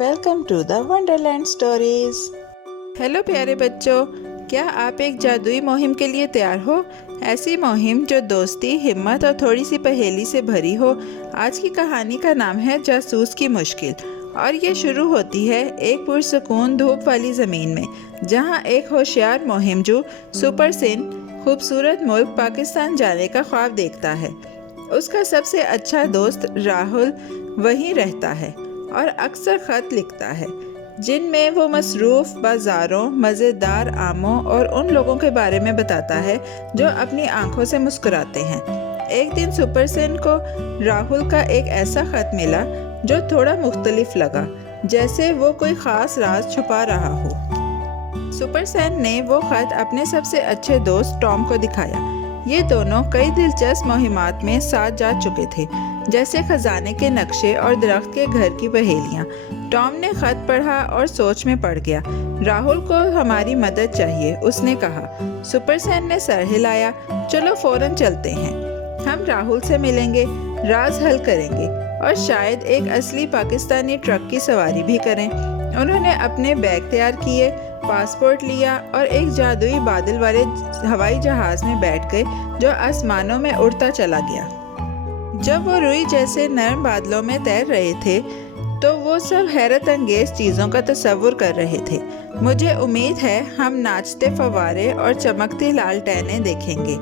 Welcome to the wonderland stories. Hello प्यारे बच्चों, क्या आप एक जादुई मुहिम के लिए तैयार हो? ऐसी मुहिम जो दोस्ती, हिम्मत और थोड़ी सी पहेली से भरी हो। आज की कहानी का नाम है जासूस की मुश्किल और ये शुरू होती है एक पुरसकून धूप वाली ज़मीन में, जहाँ एक होशियार मुहिमजू सुपरसिन खूबसूरत मुल्क पाकिस्तान जाने का ख्वाब देखता है। उसका सबसे अच्छा दोस्त राहुल वहीं रहता है और अक्सर ख़त लिखता है जिनमें वो मसरूफ़ बाज़ारों, मज़ेदार आमों और उन लोगों के बारे में बताता है जो अपनी आंखों से मुस्कुराते हैं। एक दिन सुपरसेन को राहुल का एक ऐसा ख़त मिला जो थोड़ा मुख्तलिफ लगा, जैसे वो कोई ख़ास राज छुपा रहा हो। सुपरसेन ने वो ख़त अपने सबसे अच्छे दोस्त टॉम को दिखाया। ये दोनों कई दिलचस्प मुहिमात में साथ जा चुके थे, जैसे खजाने के नक्शे और दरख्त के घर की पहेलियाँ। टॉम ने खत पढ़ा और सोच में पड़ गया। राहुल को हमारी मदद चाहिए, उसने कहा। सुपरसेन ने सर हिलाया। चलो फौरन चलते हैं। हम राहुल से मिलेंगे, राज हल करेंगे और शायद एक असली पाकिस्तानी ट्रक की सवारी भी करें। उन्होंने अपने बैग तैयार किए, पासपोर्ट लिया और एक जादुई बादल वाले हवाई जहाज में बैठ गए जो आसमानों में उड़ता चला गया। जब वो रुई जैसे नरम बादलों में तैर रहे थे तो वो सब हैरत अंगेज चीज़ों का तस्वुर कर रहे थे। मुझे उम्मीद है हम नाचते फव्वारे और चमकती लालटेनें देखेंगे,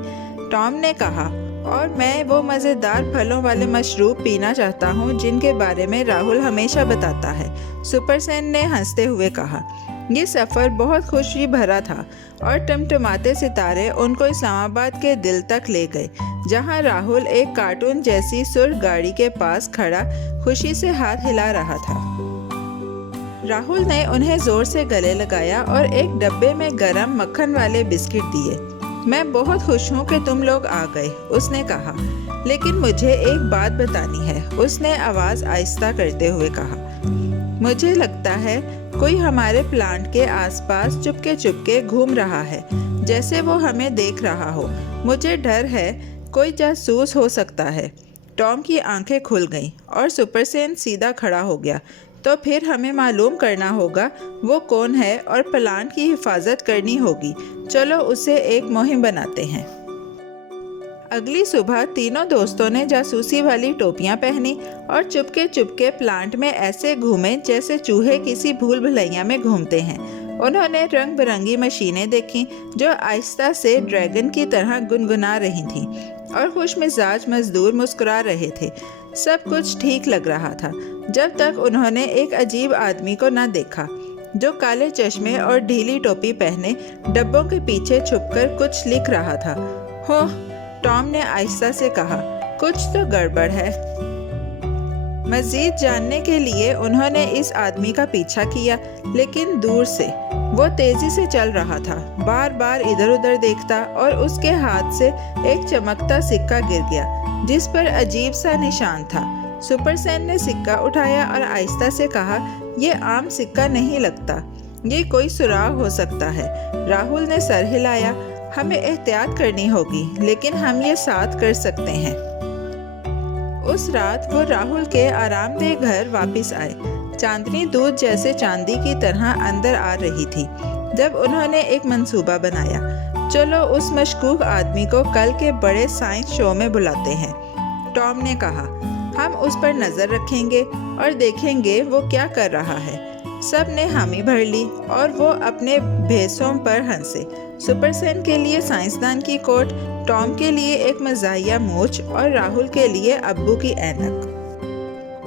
टॉम ने कहा। और मैं वो मज़ेदार फलों वाले मशरूब पीना चाहता हूँ जिनके बारे में राहुल हमेशा बताता है, सुपरसेन ने हंसते हुए कहा। ये सफ़र बहुत खुशी भरा था और टमटमाते सितारे उनको इस्लामाबाद के दिल तक ले गए, जहाँ राहुल एक कार्टून जैसी सुर्ख गाड़ी के पास खड़ा खुशी से हाथ हिला रहा था। राहुल ने उन्हें ज़ोर से गले लगाया और एक डब्बे में गरम मक्खन वाले बिस्किट दिए। मैं बहुत खुश हूँ कि तुम लोग आ गए, उसने कहा, लेकिन मुझे एक बात बतानी है, उसने आवाज़ आहिस्ता करते हुए कहा। मुझे लगता है कोई हमारे प्लांट के आसपास चुपके चुपके घूम रहा है, जैसे वो हमें देख रहा हो। मुझे डर है कोई जासूस हो सकता है। टॉम की आंखें खुल गईं और सुपरसेन सीधा खड़ा हो गया। तो फिर हमें मालूम करना होगा वो कौन है और प्लांट की हिफाजत करनी होगी। चलो उसे एक मुहिम बनाते हैं। अगली सुबह तीनों दोस्तों ने जासूसी वाली टोपियां पहनी और चुपके चुपके प्लांट में ऐसे घूमे जैसे चूहे किसी भूल भुलैया में घूमते हैं। उन्होंने रंग बिरंगी मशीनें देखीं जो आहिस्ता से ड्रैगन की तरह गुनगुना रही थीं और खुश मिजाज मजदूर मुस्कुरा रहे थे। सब कुछ ठीक लग रहा था जब तक उन्होंने एक अजीब आदमी को न देखा जो काले चश्मे और ढीली टोपी पहने डब्बों के पीछे छुपकर कुछ लिख रहा था। हो, टॉम ने आहिस्ता से कहा, कुछ तो गड़बड़ है। मज़ीद जानने के लिए उन्होंने इस आदमी का पीछा किया, लेकिन दूर से। वो तेजी से चल रहा था, बार बार इधर उधर देखता और उसके हाथ से एक चमकता सिक्का गिर गया जिस पर अजीब सा निशान था। सुपरसेन ने सिक्का उठाया और आहिस्ता से कहा, यह आम सिक्का नहीं लगता, ये कोई सुराग हो सकता है। राहुल ने सर हिलाया। हमें एहतियात करनी होगी, लेकिन हम ये साथ कर सकते हैं। उस रात वो राहुल के आरामदेह घर वापस आए। चांदनी दूध जैसे चांदी की तरह अंदर आ रही थी जब उन्होंने एक मंसूबा बनाया। चलो उस मशकूक आदमी को कल के बड़े साइंस शो में बुलाते हैं, टॉम ने कहा। हम उस पर नज़र रखेंगे और देखेंगे वो क्या कर रहा है। सब ने हामी भर ली और वो अपने भेसों पर हंसे। सुपरसेन के लिए साइंसदान की कोट, टॉम के लिए एक मज़ाहिया मूछ और राहुल के लिए अब्बू की ऐनक।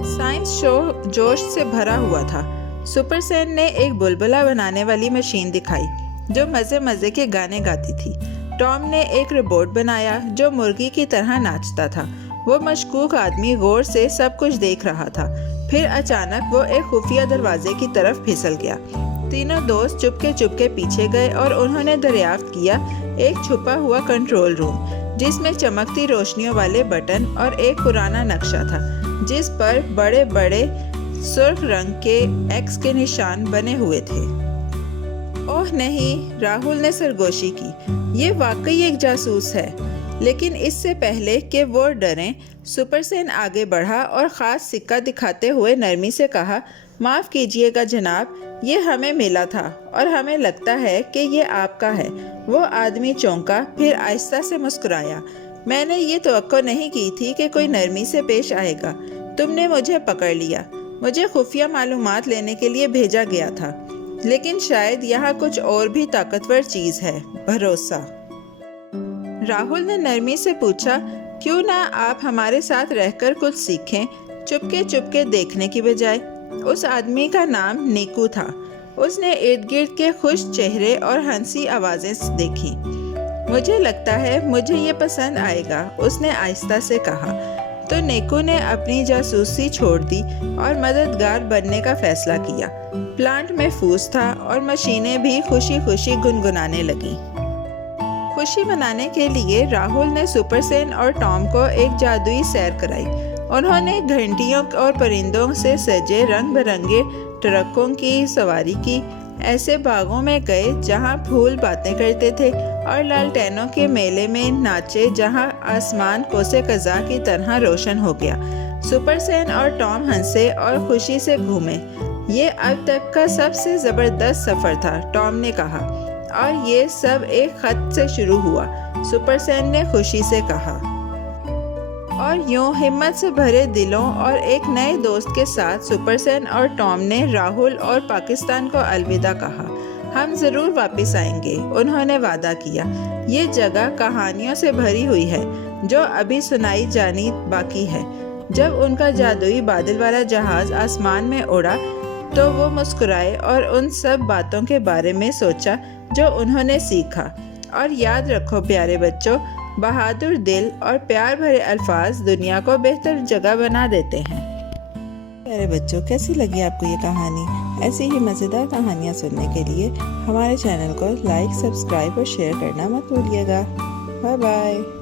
साइंस शो जोश से भरा हुआ था। सुपरसेन ने एक बुलबुला बनाने वाली मशीन दिखाई जो मज़े मज़े के गाने गाती थी। टॉम ने एक रोबोट बनाया जो मुर्गी की तरह नाचता था। वो मशकूक आदमी गौर से सब कुछ देख रहा था। फिर अचानक वो एक खुफिया दरवाजे की तरफ फिसल गया। तीनों दोस्त चुपके चुपके पीछे गए और उन्होंने दरियाफ्त किया एक छुपा हुआ कंट्रोल रूम जिसमें चमकती रोशनियों वाले बटन और एक पुराना नक्शा था जिस पर बड़े बड़े सुर्ख रंग के एक्स के निशान बने हुए थे। ओह नहीं, राहुल ने सरगोशी की, ये वाकई एक जासूस है। लेकिन इससे पहले कि वो डरें, सुपरसेन आगे बढ़ा और ख़ास सिक्का दिखाते हुए नरमी से कहा, माफ़ कीजिएगा जनाब, ये हमें मिला था और हमें लगता है कि ये आपका है। वो आदमी चौंका, फिर आहिस्ता से मुस्कुराया। मैंने ये तवक्को नहीं की थी कि कोई नरमी से पेश आएगा। तुमने मुझे पकड़ लिया। मुझे खुफिया मालूमात लेने के लिए भेजा गया था, लेकिन शायद यहाँ कुछ और भी ताकतवर चीज़ है, भरोसा। राहुल ने नरमी से पूछा, क्यों ना आप हमारे साथ रहकर कुछ सीखें, चुपके चुपके देखने की बजाय। उस आदमी का नाम नीकू था। उसने इर्द गिर्द के खुश चेहरे और हंसी आवाज़ें देखी। मुझे लगता है मुझे ये पसंद आएगा, उसने आहिस्ता से कहा। तो नीकू ने अपनी जासूसी छोड़ दी और मददगार बनने का फैसला किया। प्लांट में फूस था और मशीनें भी खुशी खुशी गुनगुनाने लगीं। खुशी मनाने के लिए राहुल ने सुपरसेन और टॉम को एक जादुई सैर कराई। उन्होंने घंटियों और परिंदों से सजे रंग बिरंगे ट्रकों की सवारी की, ऐसे बागों में गए जहां फूल बातें करते थे और लालटेनों के मेले में नाचे जहां आसमान कोसे कज़ा की तरह रोशन हो गया। सुपरसेन और टॉम हंसे और खुशी से घूमे। ये अब तक का सबसे ज़बरदस्त सफ़र था, टॉम ने कहा, और ये सब एक ख़त से शुरू हुआ, सुपरसेन ने खुशी से कहा। और यूं हिम्मत से भरे दिलों और एक नए दोस्त के साथ सुपरसेन और टॉम ने राहुल और पाकिस्तान को अलविदा कहा। हम ज़रूर वापस आएंगे, उन्होंने वादा किया। ये जगह कहानियों से भरी हुई है जो अभी सुनाई जानी बाकी है। जब उनका जादुई बादल वाला जहाज़ आसमान में उड़ा तो वो मुस्कुराए और उन सब बातों के बारे में सोचा जो उन्होंने सीखा। और याद रखो प्यारे बच्चों, बहादुर दिल और प्यार भरे अल्फाज दुनिया को बेहतर जगह बना देते हैं। प्यारे बच्चों, कैसी लगी आपको ये कहानी? ऐसी ही मज़ेदार कहानियाँ सुनने के लिए हमारे चैनल को लाइक, सब्सक्राइब और शेयर करना मत भूलिएगा। Bye bye.